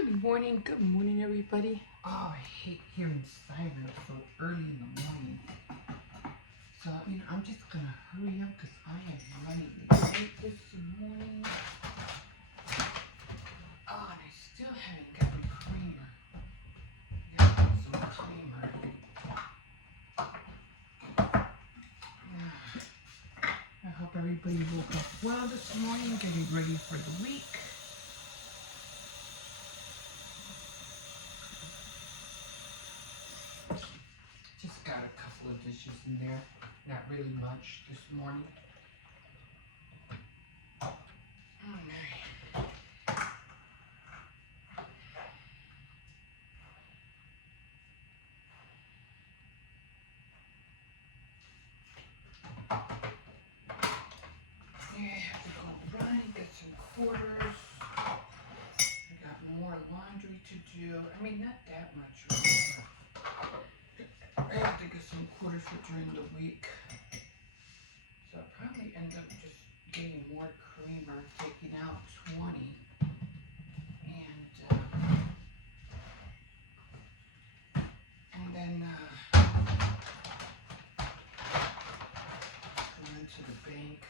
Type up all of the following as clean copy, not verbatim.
Good morning, everybody. Oh, I hate hearing sirens so early in the morning. So, I'm just gonna hurry up because I am running late this morning. Oh, and I still haven't gotten creamer. Gotta get some creamer. I hope everybody woke up well this morning, getting ready for the week. Just got a couple of dishes in there. Not really much this morning. Alright. Yeah, I have to go run, get some quarters. I got more laundry to do. Not that much. Really. I have to get some quarters for during the week. So I'll probably end up just getting more creamer, taking out 20. And then go into the bank.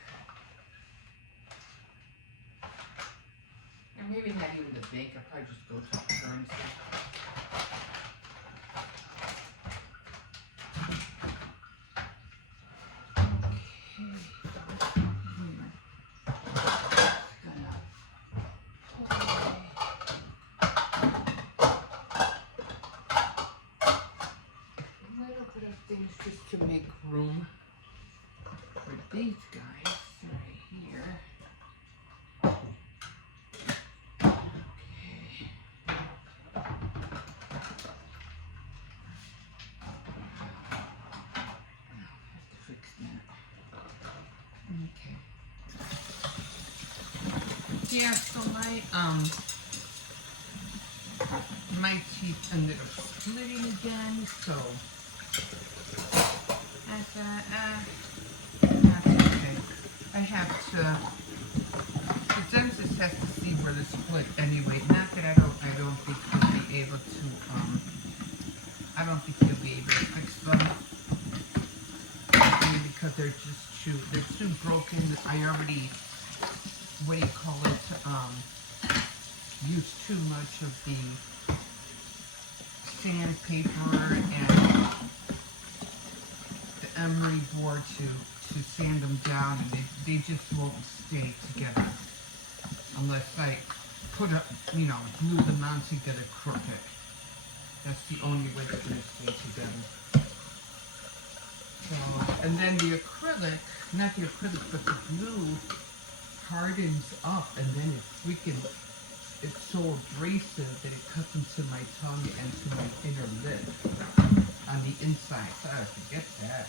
Or maybe not even the bank, I'll probably just go to the currency. Just to make room for these guys right here. Okay. Have to fix that. Okay. Yeah, so my teeth ended up splitting again, so that's okay. I have to, the dentist has to see where the split anyway. Not that I don't think he'll be able to, I don't think he'll be able to fix them. Because they're too broken. I already, used too much of the sandpaper and the emery board to sand them down, and they just won't stay together unless I glue them on together crooked. That's the only way they're going to stay together. So, and then the acrylic, not the acrylic, but the glue hardens up, and then it's so abrasive that it cuts into my tongue and to my inner lip on the inside. So I forget that.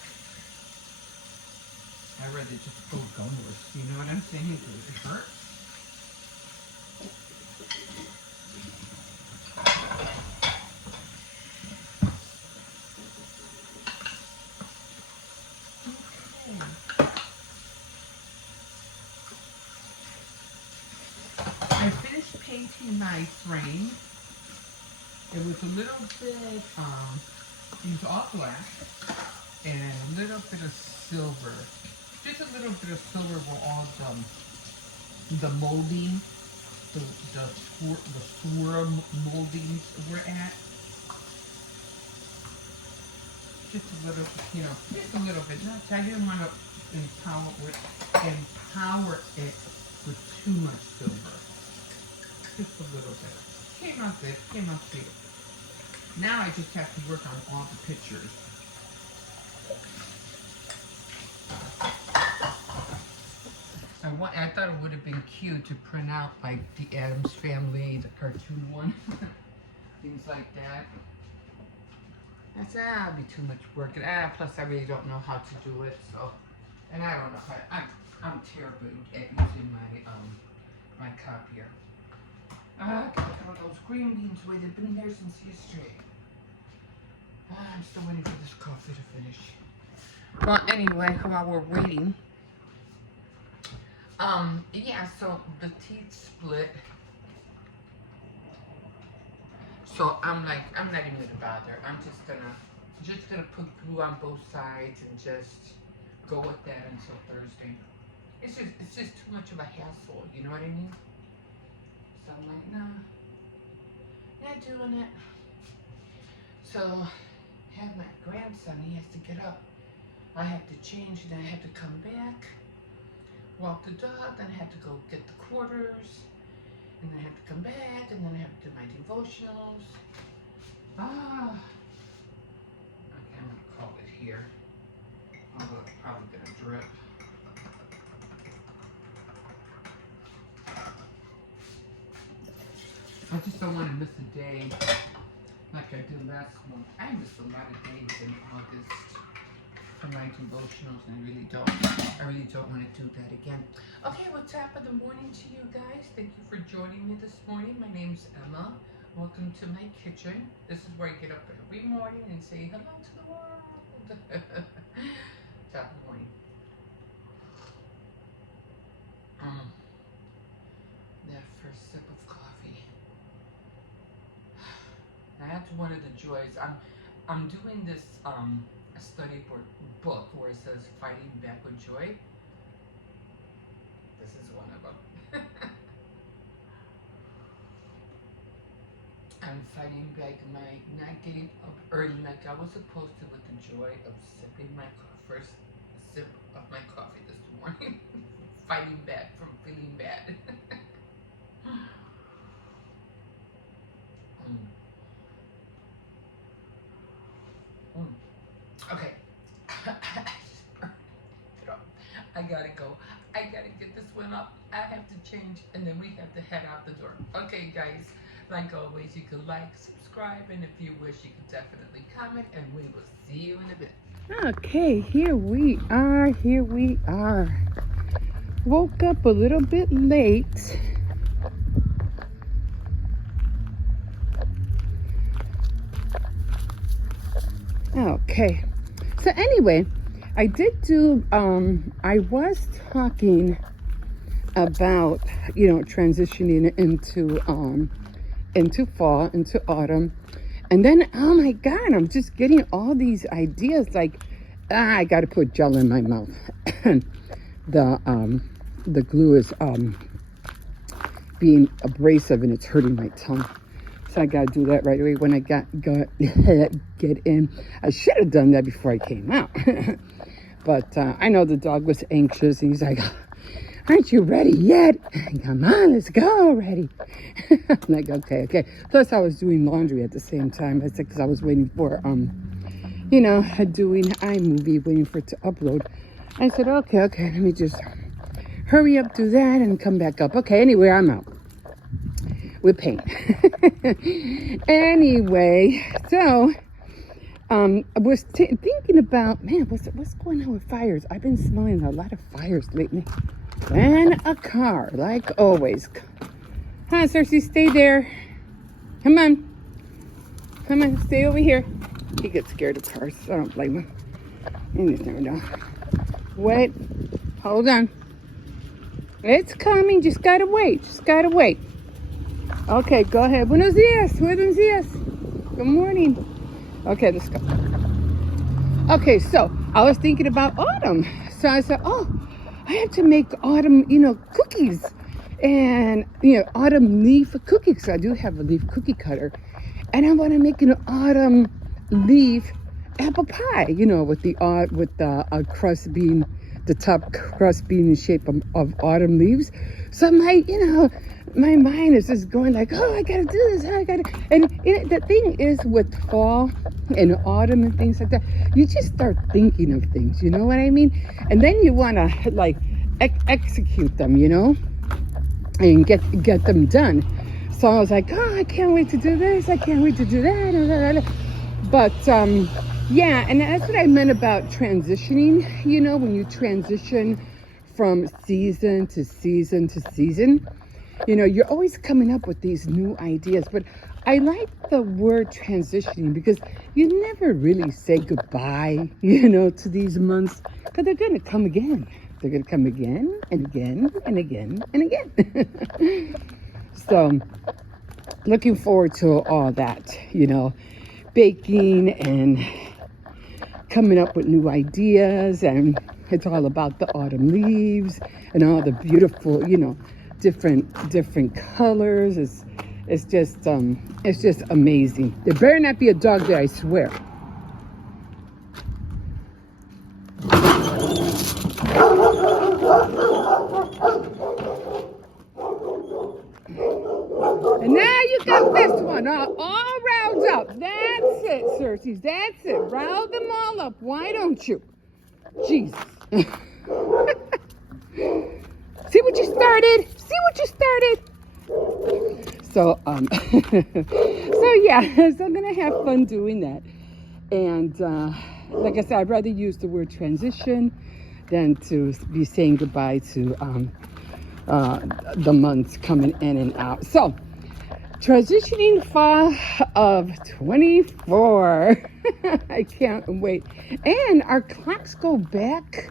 I'd rather just go gumless, you know what I'm saying? It hurts. I finished painting my frame. It was a little bit, it was all black and a little bit of silver. Just a little bit of silver where all the molding, the swirl moldings were at. Just a little, just a little bit. I didn't want to empower it with too much silver. Just a little bit. Came out good, came out cute. Now I just have to work on all the pictures. I thought it would have been cute to print out like the Addams Family, the cartoon one, things like that. I said, it'll be too much work. And plus I really don't know how to do it, so. And I don't know how, I'm terrible at using my copier. I gotta put all those green beans away. They've been there since yesterday. I'm still waiting for this coffee to finish. Well, anyway, while we're waiting, yeah, so the teeth split. So I'm like, I'm not even gonna bother. I'm just gonna put glue on both sides and just go with that until Thursday. It's just too much of a hassle, you know what I mean? So I'm like, nah, not doing it. So have my grandson, he has to get up. I have to change, then I have to come back, walk the dog, then I have to go get the quarters, and then I have to come back, and then I have to do my devotionals. Ah, okay, I'm gonna call it here. Although it's probably gonna drip. I just don't want to miss a day like I did last month. I missed a lot of days in August for my devotionals, and I really don't want to do that again. Okay, well, top of the morning to you guys. Thank you for joining me this morning. My name's Emma. Welcome to my kitchen. This is where I get up every morning and say hello to the world. Top of the morning. That first sip of coffee. That's one of the joys. I'm doing this study book where it says Fighting Back with Joy. This is one of them. I'm fighting back my not getting up early like I was supposed to with the joy of sipping my first sip of my coffee this morning. Fighting back from feeling bad. Okay. I gotta go. I gotta get this one up. I have to change, and then we have to head out the door. Okay, guys. Like always, you can like, subscribe, and if you wish, you can definitely comment, and we will see you in a bit. Okay, here we are. Woke up a little bit late. Okay. So anyway, I did do, I was talking about, transitioning into fall, into autumn. And then, oh my God, I'm just getting all these ideas like, I got to put gel in my mouth. The glue is being abrasive and it's hurting my tongue. So I got to do that right away when I get in. I should have done that before I came out. But I know the dog was anxious. And he's like, aren't you ready yet? Come on, let's go already. I'm like, okay. Plus, I was doing laundry at the same time. I said, because I was waiting for, doing iMovie, waiting for it to upload. I said, okay, let me just hurry up, do that, and come back up. Okay, anyway, I'm out with pain. Anyway, so I was thinking about, man, what's going on with fires? I've been smelling a lot of fires lately. And a car, like always. Huh, Cersei, stay there. Come on, stay over here. He gets scared of cars, so I don't blame him. You just never know. Wait, hold on. It's coming, just gotta wait. Okay, go ahead. Buenos dias. Good morning. Okay, let's go. Okay, so I was thinking about autumn. So I said, I have to make autumn, cookies. And, autumn leaf cookies. So I do have a leaf cookie cutter. And I want to make an autumn leaf apple pie, with the crust being, the top crust being in shape of autumn leaves. So I'm like, my mind is just going like, I gotta do this. And the thing is with fall and autumn and things like that, you just start thinking of things, you know what I mean? And then you want to like execute them, and get them done. So I was like, I can't wait to do this. I can't wait to do that. But yeah, and that's what I meant about transitioning. When you transition from season to season to season, you're always coming up with these new ideas. But I like the word transitioning because you never really say goodbye, to these months, because they're going to come again. They're going to come again and again and again and again. So looking forward to all that, baking and coming up with new ideas. And it's all about the autumn leaves and all the beautiful, different colors. It's just amazing. There better not be a dog there, I swear. And now you got this one all round up. That's it, Cersei. That's it. Round them all up. Why don't you? Jesus. See what you started? See what you started? So, so yeah, so I'm going to have fun doing that. And like I said, I'd rather use the word transition than to be saying goodbye to the months coming in and out. So, transitioning fall of 24. I can't wait. And our clocks go back.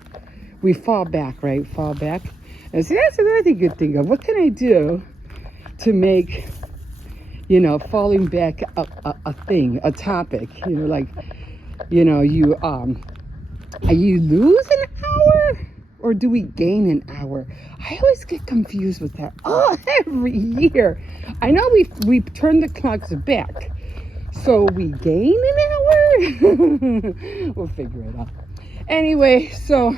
We fall back, right? Fall back. And see, that's another thing good thing of. What can I do to make, falling back a thing, a topic? You lose an hour or do we gain an hour? I always get confused with that. Oh, every year. I know we turn the clocks back. So we gain an hour? We'll figure it out. Anyway, so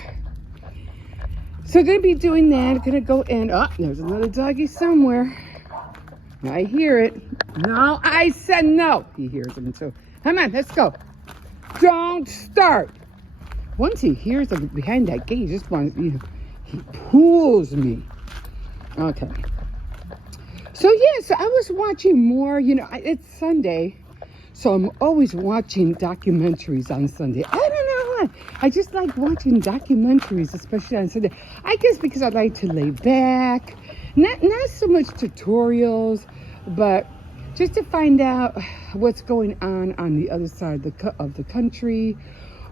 gonna be doing that. Gonna go in. Oh, there's another doggy somewhere. I hear it. No, I said no. He hears him too. Come on, let's go. Don't start. Once he hears him behind that gate, he just wants, he pulls me. Okay. So I was watching more, it's Sunday, so I'm always watching documentaries on Sunday. I don't know why. I just like watching documentaries, especially on Sunday. I guess because I like to lay back, not so much tutorials, but just to find out what's going on the other side of the country,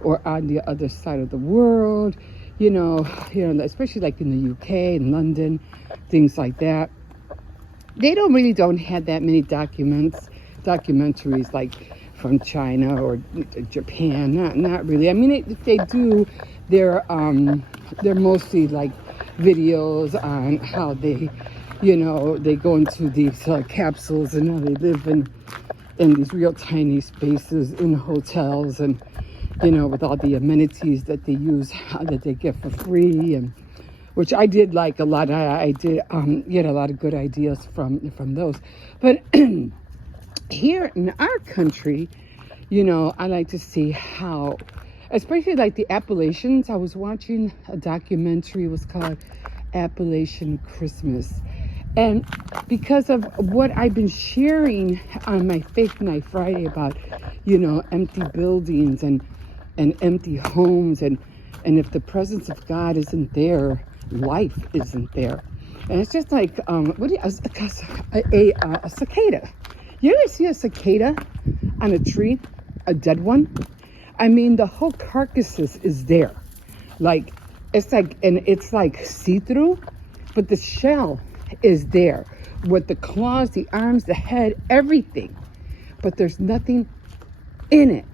or on the other side of the world, especially like in the UK and London, things like that. They don't have that many documentaries like from China or Japan. Not really. I mean, if they do, they're mostly like videos on how they, they go into these capsules and how they live in these real tiny spaces in hotels and, with all the amenities that they use, that they get for free, and which I did like a lot. I did get a lot of good ideas from those. But here in our country, I like to see how, especially like the Appalachians. I was watching a documentary. It was called Appalachian Christmas. And because of what I've been sharing on my Faith Night Friday about, empty buildings and empty homes, and if the presence of God isn't there, life isn't there. And it's just like a cicada. You ever see a cicada on a tree, a dead one? I mean, the whole carcass is there. Like it's like see-through, but the shell is there with the claws, the arms, the head, everything, but there's nothing in it.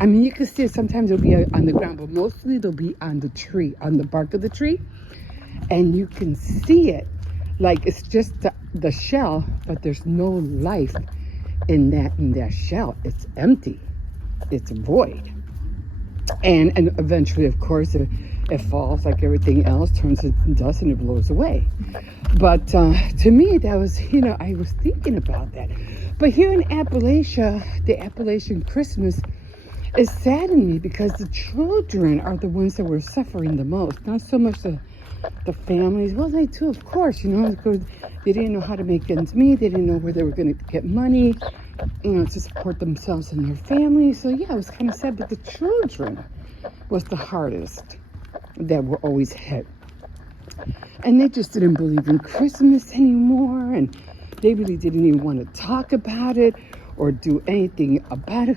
I mean, you can see it. Sometimes it'll be on the ground, but mostly they'll be on the tree, on the bark of the tree. And you can see it like it's just the shell, but there's no life in that shell. It's empty. It's void. And eventually, of course, it falls like everything else, turns into dust, and it blows away. But to me, that was, I was thinking about that. But here in Appalachia, the Appalachian Christmas, it saddened me because the children are the ones that were suffering the most. Not so much the families. Well, they too, of course, because they didn't know how to make ends meet. They didn't know where they were going to get money, to support themselves and their families. So yeah, it was kind of sad. But the children was the hardest that were always hit. And they just didn't believe in Christmas anymore. And they really didn't even want to talk about it or do anything about it.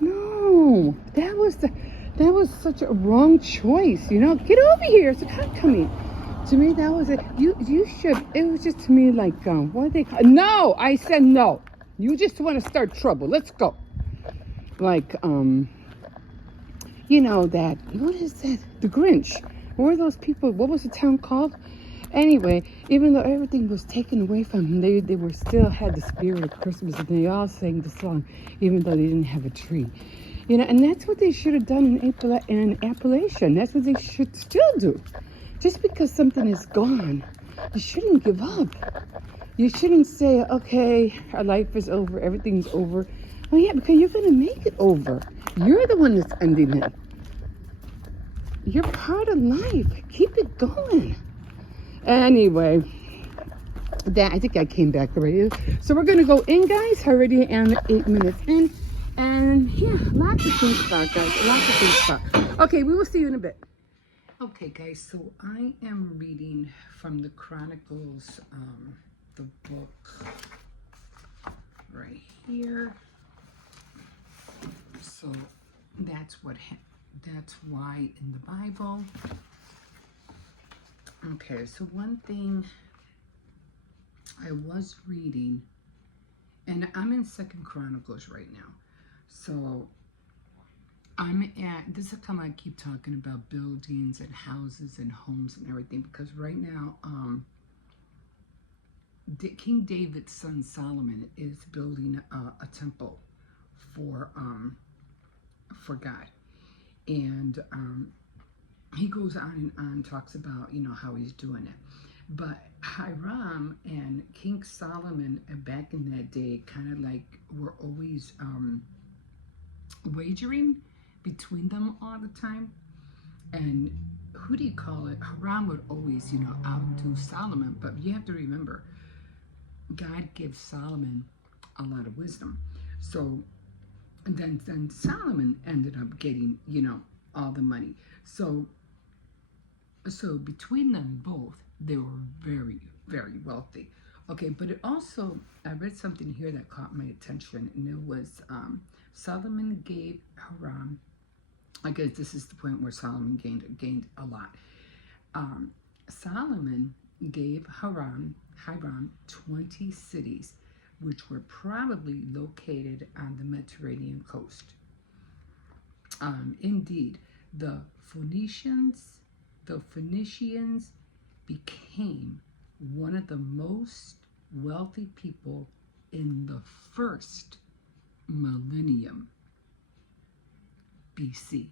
No, that was such a wrong choice. Get over here. It's a cop coming. To me, that was it. You should. It was just to me like what they call. No, I said no. You just want to start trouble. Let's go. Like you know that. What is that? The Grinch. What were those people? What was the town called? Anyway, even though everything was taken away from them, they were still had the spirit of Christmas, and they all sang the song, even though they didn't have a tree. You know, and that's what they should have done in Appalachian. That's what they should still do. Just because something is gone, you shouldn't give up. You shouldn't say, okay, our life is over, everything's over. Oh yeah, because you're going to make it over. You're the one that's ending it. You're part of life. Keep it going. Anyway, I think I came back already. So we're going to go in, guys. Already am 8 minutes in. And yeah, lots of things about, guys. Lots of things about. Okay, we will see you in a bit. Okay, guys, so I am reading from the Chronicles, the book right here. So that's why in the Bible. Okay, so one thing I was reading, and I'm in Second Chronicles right now. So this is how I keep talking about buildings and houses and homes and everything, because right now, King David's son Solomon is building a temple for God, and he goes on and on, talks about how he's doing it. But Hiram and King Solomon back in that day kind of like were always wagering between them all the time. And who do you call it? Hiram would always, outdo Solomon. But you have to remember, God gives Solomon a lot of wisdom. So then Solomon ended up getting, all the money. So between them both, they were very, very wealthy. Okay, but it also, I read something here that caught my attention, and it was Solomon gave Hiram, I guess this is the point where Solomon gained a lot. Solomon gave Hiram 20 cities, which were probably located on the Mediterranean coast. Indeed, the Phoenicians became one of the most wealthy people in the first millennium BC,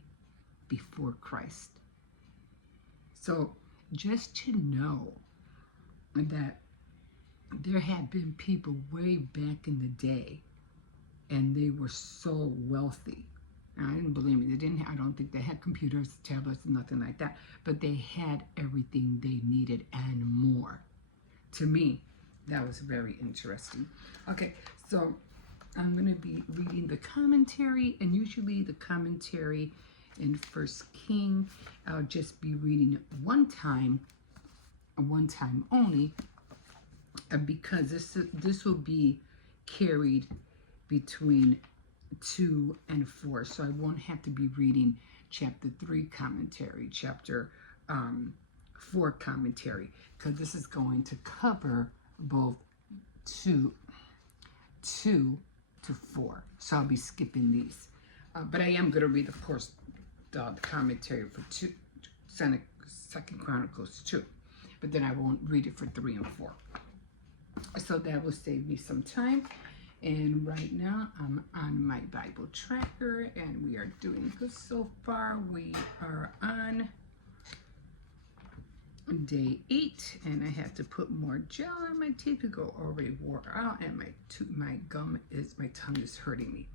before Christ. So just to know that there had been people way back in the day, and they were so wealthy. Now, I didn't believe me. I don't think they had computers, tablets, nothing like that. But they had everything they needed and more. To me, that was very interesting. Okay, so I'm going to be reading the commentary, and usually the commentary in First King, I'll just be reading it one time only, because this will be carried between 2 and 4, so I won't have to be reading chapter 3 commentary, chapter 4 commentary, because this is going to cover both 2 to 4. So I'll be skipping these, but I am going to read, of course, the commentary for 2 Chronicles 2, but then I won't read it for 3 and 4. So that will save me some time. And right now I'm on my Bible tracker, and we are doing good so far. We are on day 8, and I have to put more gel on my teeth because it already wore out, and my tongue is hurting me.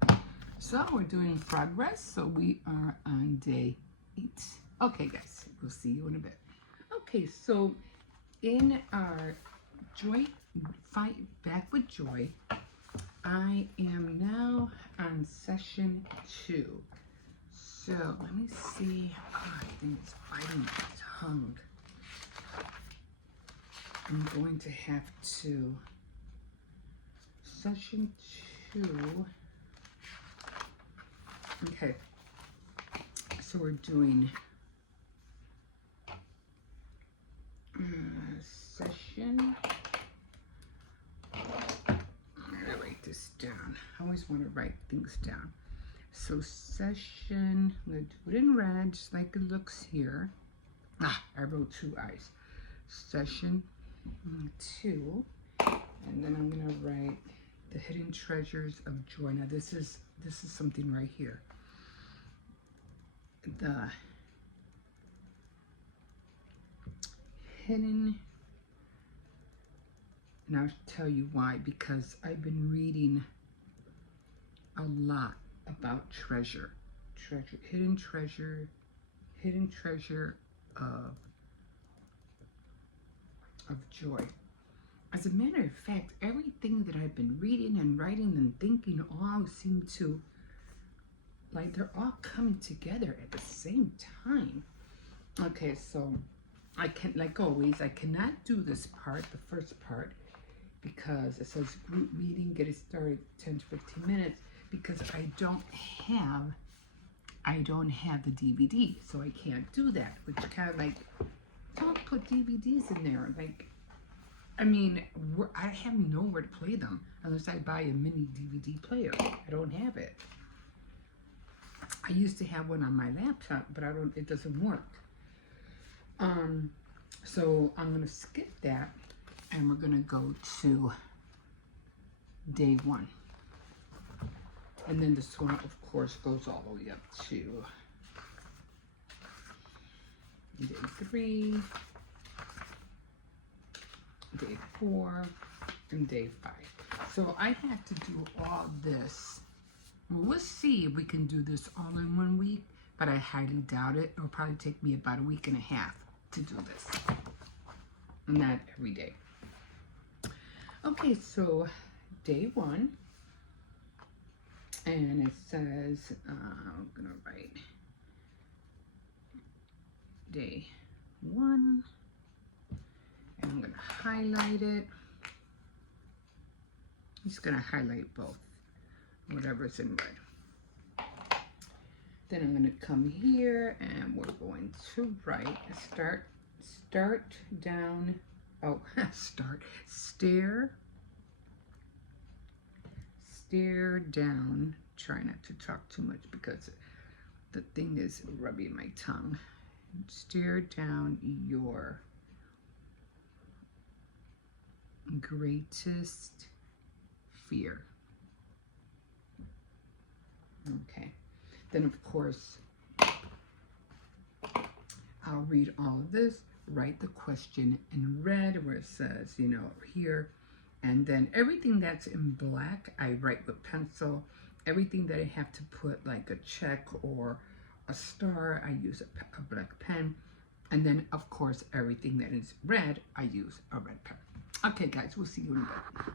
So we're doing progress. So we are on day 8. Okay, guys, we'll see you in a bit. Okay, so in our Fight Back with Joy, I am now on session 2. So let me see. I think it's biting my tongue. I'm going to have to. Session 2. Okay. So we're doing Session. I'm gonna write this down. I always want to write things down. So session, I'm gonna do it in red, just like it looks here. I wrote 2 I's. Session 2, and then I'm gonna write the hidden treasures of joy. Now this is something right here. The hidden, and I'll tell you why, because I've been reading a lot about treasure, hidden treasure of joy. As a matter of fact, everything that I've been reading and writing and thinking all seem to, like, they're all coming together at the same time. Okay, so I can't, like always, I cannot do this part, the first part, because it says group meeting, get it started 10 to 15 minutes, because I don't have the DVD, so I can't do that, which kind of like, don't put DVDs in there. Like, I mean, I have nowhere to play them unless I buy a mini DVD player. I don't have it. I used to have one on my laptop, but it doesn't work. So I'm gonna skip that, and we're gonna go to day 1. And then this one, of course, goes all the way up to day 3, day 4, and day 5. So I have to do all this. We'll see if we can do this all in 1 week, but I highly doubt it. It'll probably take me about 1.5 weeks to do this. Not every day. Okay, so day 1. And it says, I'm gonna write day 1, and I'm gonna highlight it. I'm just gonna highlight both, whatever's in red. Then I'm gonna come here, and we're going to write, start down, stare down. Try not to talk too much because the thing is rubbing my tongue. Stare down your greatest fear. Okay. Then of course, I'll read all of this, write the question in red where it says, you know, here. And then everything that's in black, I write with pencil. Everything that I have to put like a check or a star, I use a black pen. And then, of course, everything that is red, I use a red pen. Okay, guys, we'll see you in a bit.